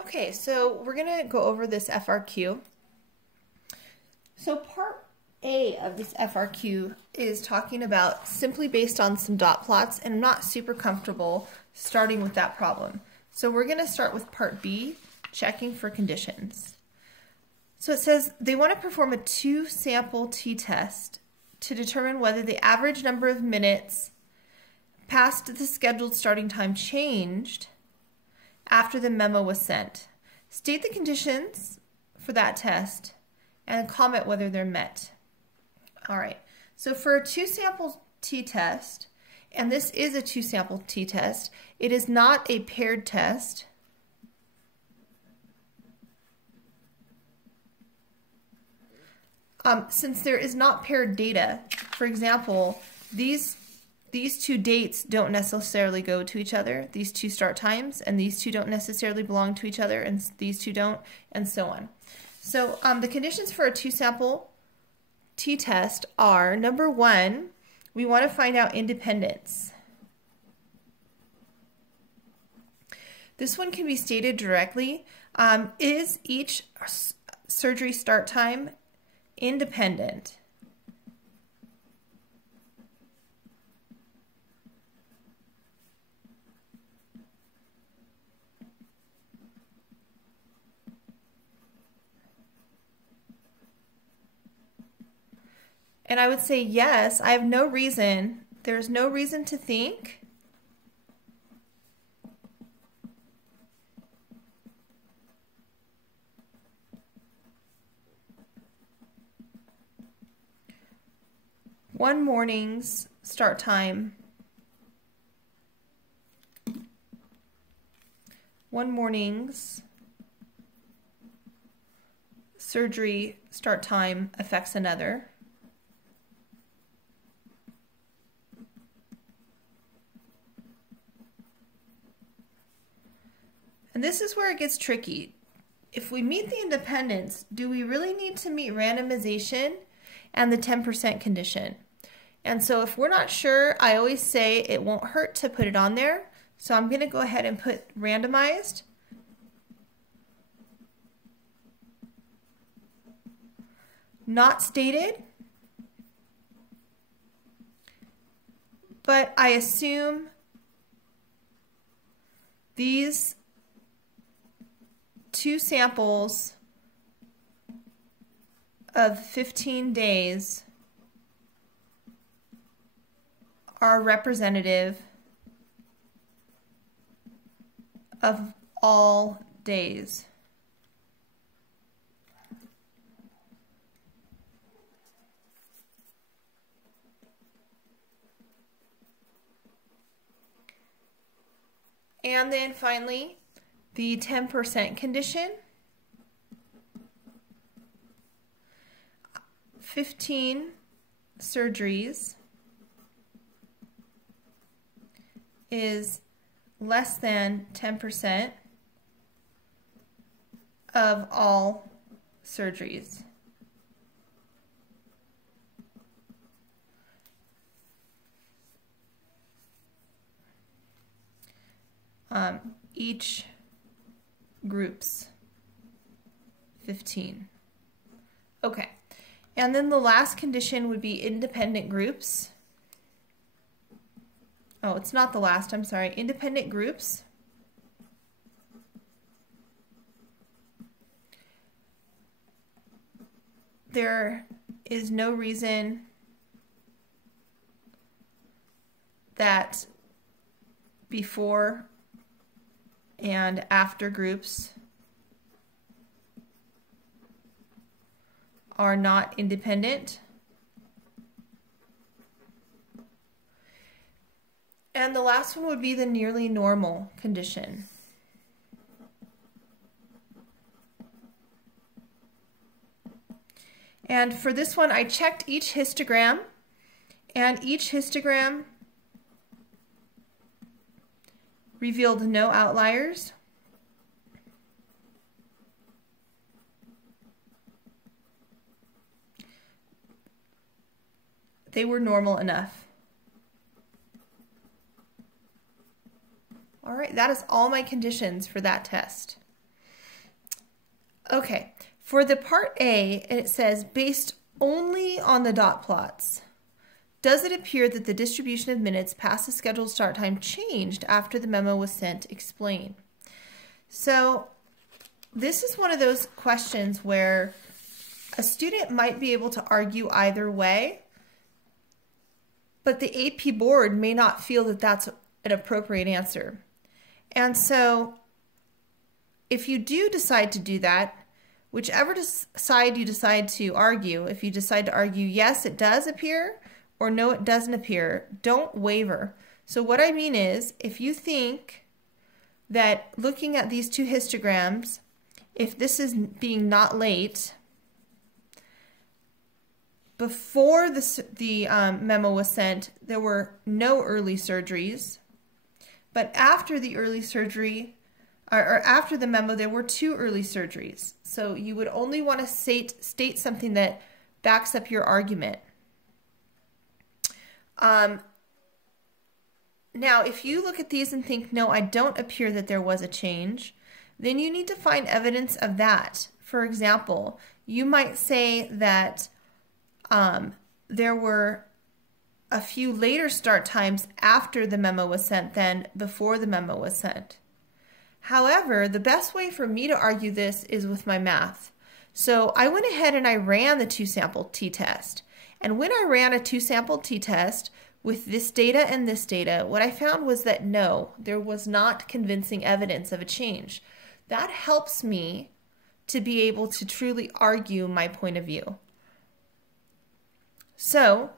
Okay, so we're going to go over this FRQ. So part A of this FRQ is talking about simply based on some dot plots, and I'm not super comfortable starting with that problem. So we're going to start with part B, checking for conditions. So it says they want to perform a 2-sample t-test to determine whether the average number of minutes past the scheduled starting time changed after the memo was sent. State the conditions for that test and comment whether they're met. All right, so for a 2-sample t-test, and this is a 2-sample t-test, it is not a paired test. Since there is not paired data, for example, these two dates don't necessarily go to each other, these two start times, and these two don't necessarily belong to each other, and these two don't, and so on. So the conditions for a 2-sample t-test are, number 1, we want to find out independence. This one can be stated directly. Is each surgery start time independent? And I would say yes. I have no reason, there's no reason to think one morning's start time, one morning's surgery start time affects another. And this is where it gets tricky. If we meet the independence, do we really need to meet randomization and the 10% condition? And so if we're not sure, I always say it won't hurt to put it on there. So I'm going to go ahead and put randomized. Not stated, but I assume these 2 samples of 15 days are representative of all days. And then finally, the 10% condition. 15 surgeries is less than 10% of all surgeries. Each group's 15. Okay, and then the last condition would be independent groups. Oh, it's not the last, I'm sorry. Independent groups. There is no reason that before and after groups are not independent. And the last one would be the nearly normal condition. And for this one, I checked each histogram, and each histogram revealed no outliers. They were normal enough. All right, that is all my conditions for that test. Okay, for the part A, it says, based only on the dot plots, does it appear that the distribution of minutes past the scheduled start time changed after the memo was sent? Explain. So this is one of those questions where a student might be able to argue either way, but the AP board may not feel that that's an appropriate answer. And so if you do decide to do that, whichever side you decide to argue, if you decide to argue yes, it does appear, or no, it doesn't appear, don't waver. So what I mean is, if you think that looking at these two histograms, if this is being not late, before the memo was sent, there were no early surgeries, but after the early surgery, or after the memo, there were 2 early surgeries. So you would only want to state something that backs up your argument. Now, if you look at these and think, no, I don't appear that there was a change, then you need to find evidence of that. For example, you might say that there were a few later start times after the memo was sent than before the memo was sent. However, the best way for me to argue this is with my math. So I went ahead and I ran the 2-sample t-test. And when I ran a 2-sample t-test with this data and this data, what I found was that no, there was not convincing evidence of a change. That helps me to be able to truly argue my point of view. So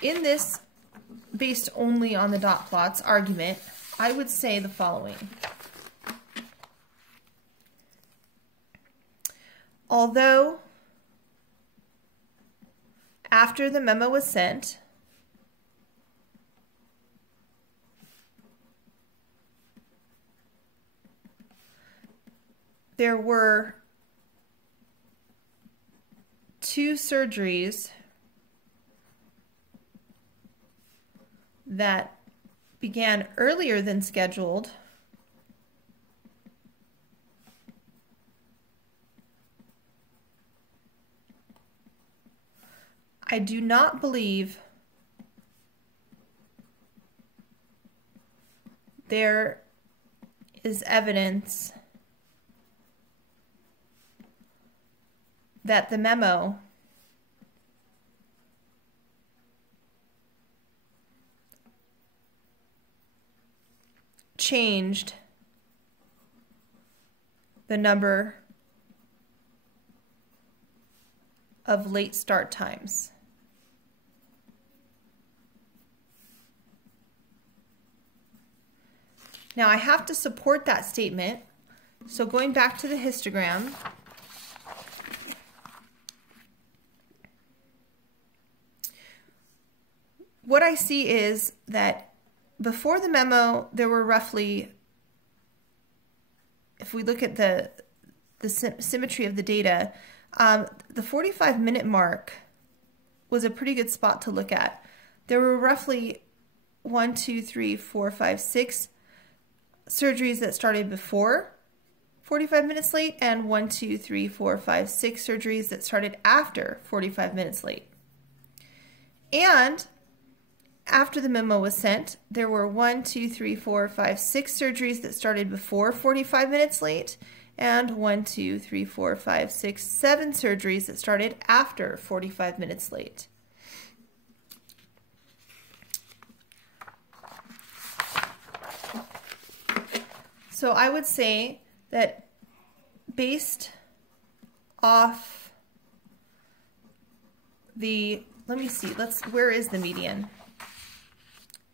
in this based only on the dot plots argument, I would say the following. Although after the memo was sent, there were 2 surgeries that began earlier than scheduled, I do not believe there is evidence that the memo changed the number of late start times. Now I have to support that statement. So going back to the histogram, what I see is that before the memo, there were roughly, if we look at the symmetry of the data, the 45-minute mark was a pretty good spot to look at. There were roughly 1, 2, 3, 4, 5, 6 surgeries that started before 45 minutes late, and 1, 2, 3, 4, 5, 6 surgeries that started after 45 minutes late. And after the memo was sent, there were 1, 2, 3, 4, 5, 6 surgeries that started before 45 minutes late, and 1, 2, 3, 4, 5, 6, 7 surgeries that started after 45 minutes late. So I would say that based off the, let me see, where is the median?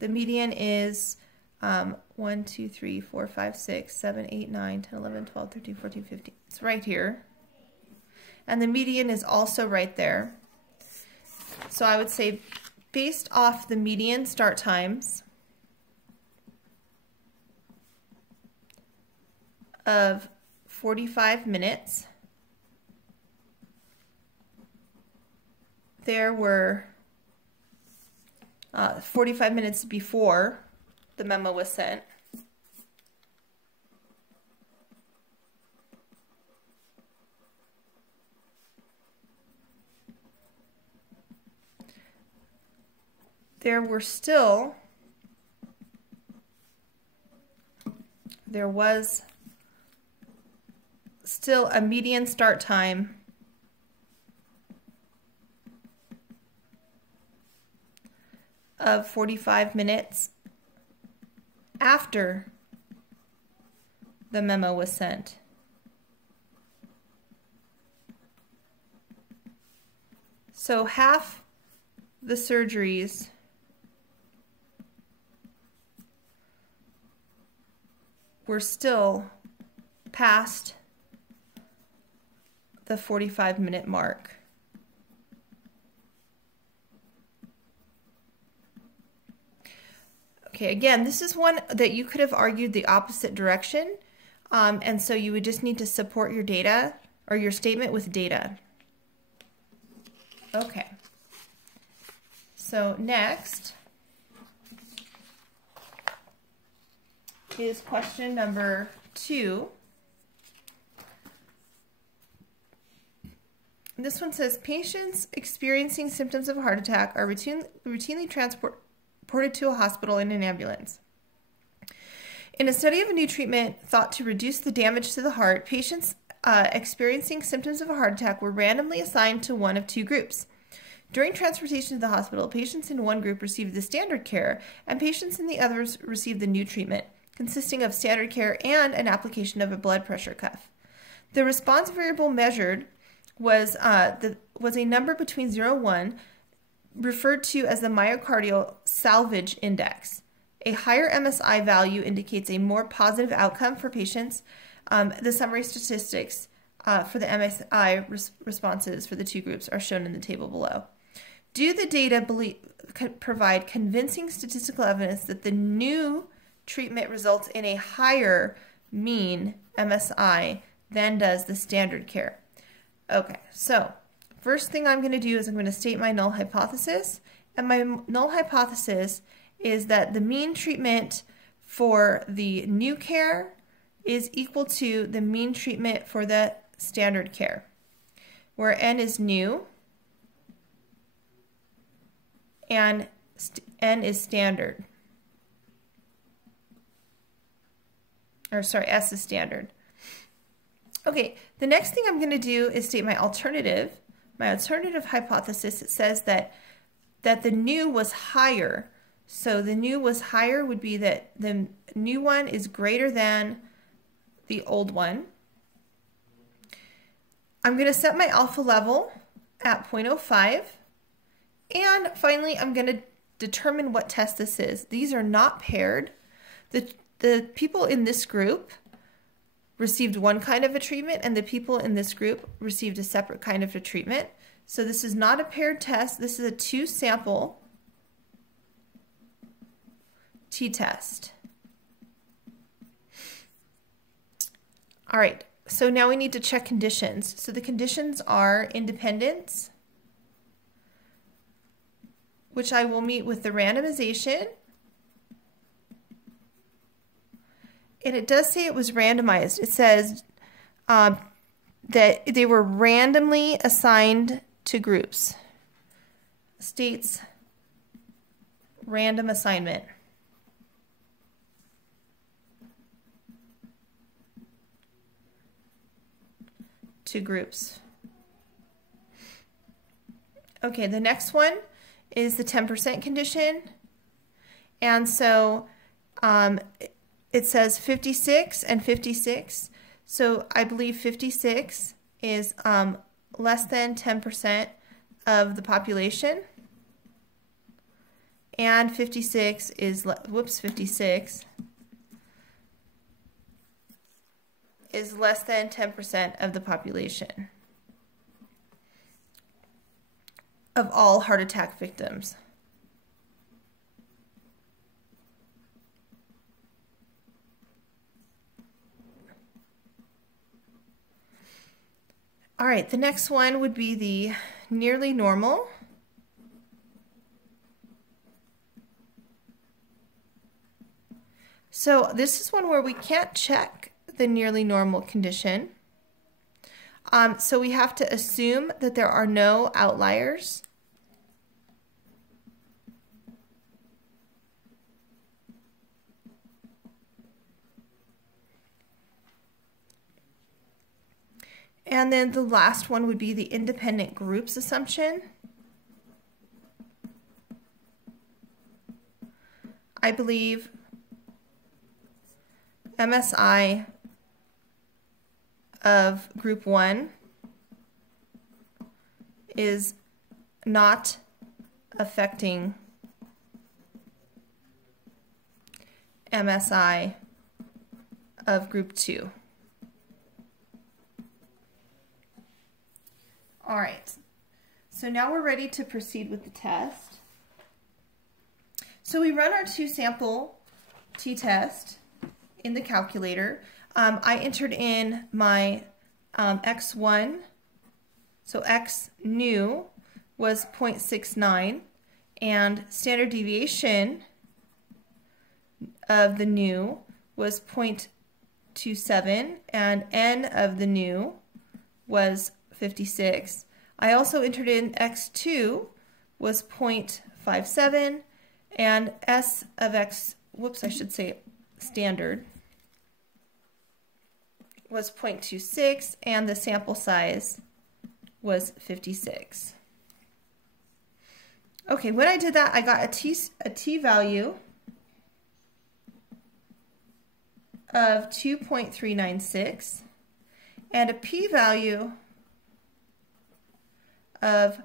The median is 1, 2, 3, 4, 5, 6, 7, 8, 9, 10, 11, 12, 13, 14, 15. It's right here. And the median is also right there. So I would say based off the median start times of 45 minutes, there were 45 minutes before the memo was sent. there was still a median start time of 45 minutes after the memo was sent. So half the surgeries were still past the 45-minute mark. Okay, again, this is one that you could have argued the opposite direction, and so you would just need to support your data or your statement with data. Okay, so next is question number 2. This one says, patients experiencing symptoms of a heart attack are routinely transported to a hospital in an ambulance. In a study of a new treatment thought to reduce the damage to the heart, patients experiencing symptoms of a heart attack were randomly assigned to one of 2 groups. During transportation to the hospital, patients in one group received the standard care, and patients in the others received the new treatment, consisting of standard care and an application of a blood pressure cuff. The response variable measured was a number between 0 and 1, referred to as the myocardial salvage index. A higher MSI value indicates a more positive outcome for patients. The summary statistics for the MSI responses for the 2 groups are shown in the table below. Do the data provide convincing statistical evidence that the new treatment results in a higher mean MSI than does the standard care? Okay, so first thing I'm going to do is I'm going to state my null hypothesis. And my null hypothesis is that the mean treatment for the new care is equal to the mean treatment for the standard care, where N is new and N is standard. Or sorry, S is standard. Okay, the next thing I'm going to do is state my alternative. My alternative hypothesis, it says that the new was higher. So the new was higher would be that the new one is greater than the old one. I'm going to set my alpha level at 0.05. And finally, I'm going to determine what test this is. These are not paired. The people in this group received one kind of a treatment, and the people in this group received a separate kind of a treatment. So this is not a paired test. This is a 2-sample t-test. All right, so now we need to check conditions. So the conditions are independence, which I will meet with the randomization. And it does say it was randomized. It says that they were randomly assigned to groups. States random assignment. To groups. Okay, the next one is the 10% condition. And so it says 56 and 56. So I believe 56 is less than 10% of the population. And 56 is, 56 is less than 10% of the population of all heart attack victims. All right, the next one would be the nearly normal. So this is one where we can't check the nearly normal condition. So we have to assume that there are no outliers. And then the last one would be the independent groups assumption. I believe MSI of group 1 is not affecting MSI of group 2. All right, so now we're ready to proceed with the test. So we run our 2-sample t-test in the calculator. I entered in my x1, so x new was 0.69, and standard deviation of the new was 0.27, and n of the new was 56. I also entered in x2 was 0.57, and s of x, I should say standard, was 0.26, and the sample size was 56. Okay, when I did that, I got a t value of 2.396 and a p value of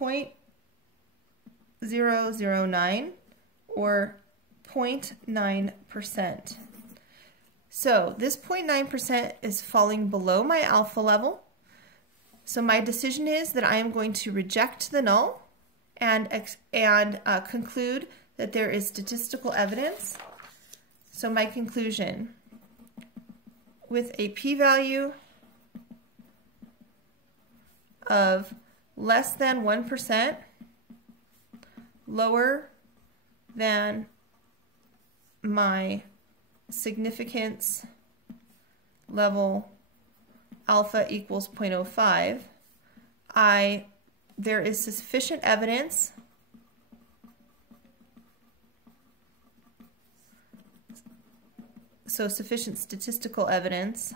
0.009 or 0.9%. So this 0.9% is falling below my alpha level. So my decision is that I am going to reject the null and conclude that there is statistical evidence. So my conclusion, with a p-value of less than 1%, lower than my significance level alpha equals 0.05, there is sufficient evidence sufficient statistical evidence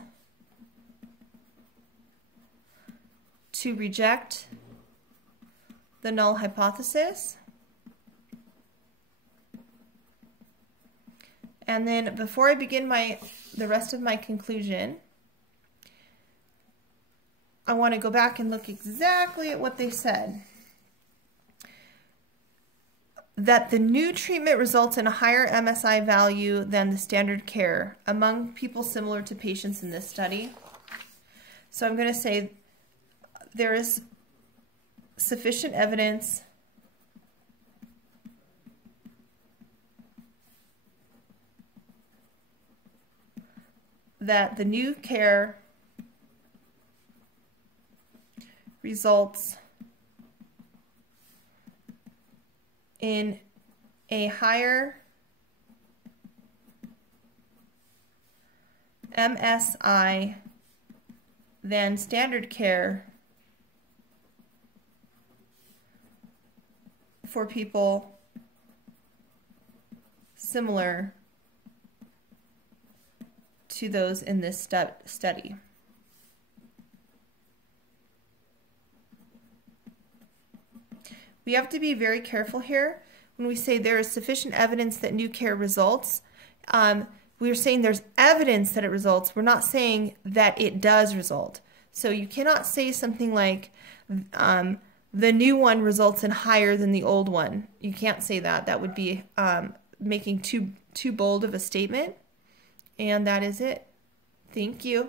to reject the null hypothesis. And then before I begin the rest of my conclusion, I want to go back and look exactly at what they said. That the new treatment results in a higher MSI value than the standard care among people similar to patients in this study. So I'm going to say there is sufficient evidence that the new care results in a higher MSI than standard care for people similar to those in this study. We have to be very careful here when we say there is sufficient evidence that new care results. We're saying there's evidence that it results. We're not saying that it does result. So you cannot say something like the new one results in higher than the old one. You can't say that. That would be making too bold of a statement. And that is it. Thank you.